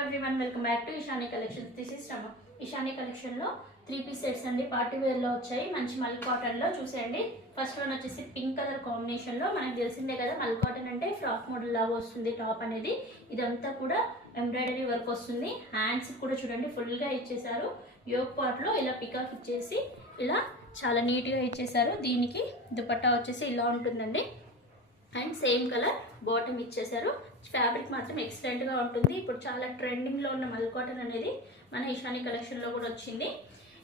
Everyone welcome back to Ishani collections. This is Rama. Ishani collection లో 3 piece sets అండి, party wear లో వచ్చాయి. మంచి మల్ కాటన్ లో చూసేయండి. ఫస్ట్ వన్ వచ్చేసి పింక్ కలర్ కాంబినేషన్ లో. మనకు తెలిసిందే కదా మల్ కాటన్ అంటే ఫ్రాక్ మోడల్ లాగా వస్తుంది టాప్ అనేది. ఇదంతా కూడా ఎంబ్రాయిడరీ వర్క్ వస్తుంది. హ్యాండ్స్ కూడా చూడండి ఫుల్ గా ఇచ్చేసారు. యోక్ పార్ట్ లో ఇలా పికాక్ ఇచ్చేసి ఇలా చాలా నీట్ గా ఇచ్చేసారు. దీనికి దుపట్టా వచ్చేసి ఇలా ఉంటుందండి. అండ్ సేమ్ కలర్ బాటమ్ ఇచ్చేసారు. ఫ్యాబ్రిక్ మాత్రం ఎక్సలెంట్ గా ఉంటుంది. ఇప్పుడు చాలా ట్రెండింగ్ లో ఉన్న మల్ కాటన్ అనేది మన ఇషాని కలెక్షన్ లో కూడా వచ్చింది.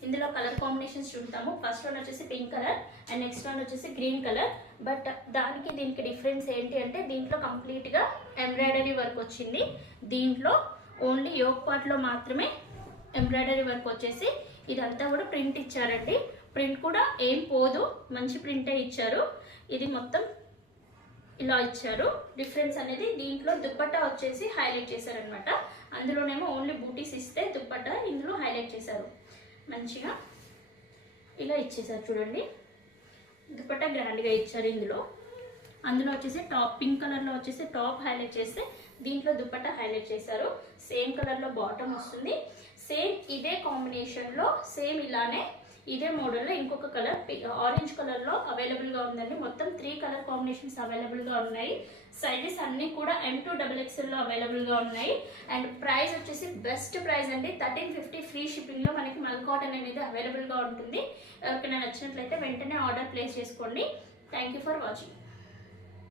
ఇందులో కలర్ కాంబినేషన్స్ చూద్దాము. ఫస్ట్ వన్ వచ్చేసి pink colour and next one వచ్చేసి గ్రీన్ కలర్. బట్ దానికి దీనికి డిఫరెన్స్ ఏంటి అంటే దీంట్లో కంప్లీట్ గా ఎంబ్రాయిడరీ వర్క్ వచ్చింది. దీంట్లో ఓన్లీ యోక్ పార్ట్ లో మాత్రమే ఎంబ్రాయిడరీ వర్క్ వచ్చేసి ఇదంతా కూడా ప్రింట్ ఇచ్చారండి. ప్రింట్ కూడా ఏం పోదు, మంచి ప్రింటే ఇచ్చారు. ఇది మొత్తం ఇలా ఇచ్చారు. డిఫరెన్స్ అనేది దీంట్లో దుపట్టా వచ్చేసి హైలైట్ చేశారనమాట. అందులోనేమో ఓన్లీ బూటీస్ ఇస్తే దుపట్టా ఇందులో హైలైట్ చేశారు. మంచిగా ఇలా ఇచ్చేసారు చూడండి. దుపట్టా గ్రాండ్గా ఇచ్చారు. అందులో వచ్చేసి టాప్ పింక్ కలర్లో వచ్చేసి టాప్ హైలైట్ చేస్తే దీంట్లో దుపట్టా హైలైట్ చేశారు. సేమ్ కలర్లో బాటమ్ వస్తుంది. సేమ్ ఇదే కాంబినేషన్లో సేమ్ ఇలానే ఇదే మోడల్లో ఇంకొక కలర్ ఆరెంజ్ కలర్లో అవైలబుల్గా ఉందండి. మొత్తం 3 కలర్ కాంబినేషన్స్ అవైలబుల్గా ఉన్నాయి. సైజెస్ అన్నీ కూడా M2XXL లో అవైలబుల్గా ఉన్నాయి. అండ్ ప్రైస్ వచ్చేసి బెస్ట్ ప్రైస్ అండి. 1350 ఫ్రీ షిప్పింగ్లో మనకి మల్ కాటన్ అనేది అవైలబుల్గా ఉంటుంది. ఎవరికైనా నచ్చినట్లయితే వెంటనే ఆర్డర్ ప్లేస్ చేసుకోండి. Thank you for watching.